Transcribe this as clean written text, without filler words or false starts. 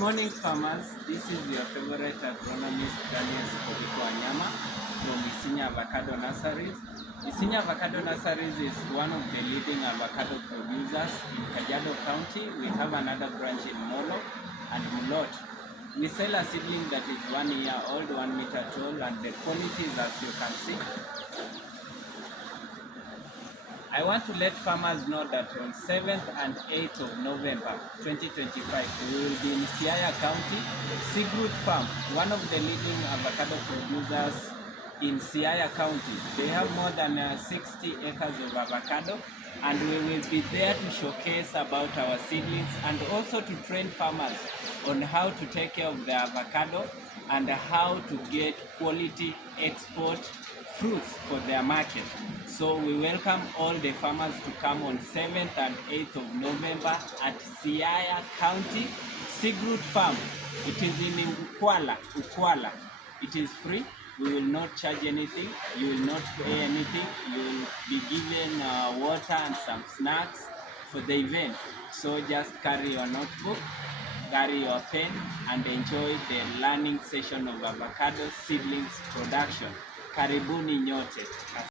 morning, farmers. This is your favorite agronomist, Daniel Wanyama from Siaya Avocado Nurseries. Siaya Avocado Nurseries is one of the leading avocado producers in Kajiado County. We have another branch in Molo and Mulot. We sell a seedling that is 1 year old, 1 meter tall, and the quality is as you can see. I want to let farmers know that on 7th and 8th of November 2025, we will be in Siaya County, Seagroot Farm, one of the leading avocado producers in Siaya County. They have more than 60 acres of avocado, and we will be there to showcase about our seedlings and also to train farmers on how to take care of the avocado and how to get quality export fruits for their market. So we welcome all the farmers to come on 7th and 8th of November at Siaya County, Seagroot Farm. It is in Ukwala. It is free. We will not charge anything. You will not pay anything. You will be given water and some snacks for the event. So just carry your notebook, carry your pen, and enjoy the learning session of avocado seedlings production. Karibuni nyote.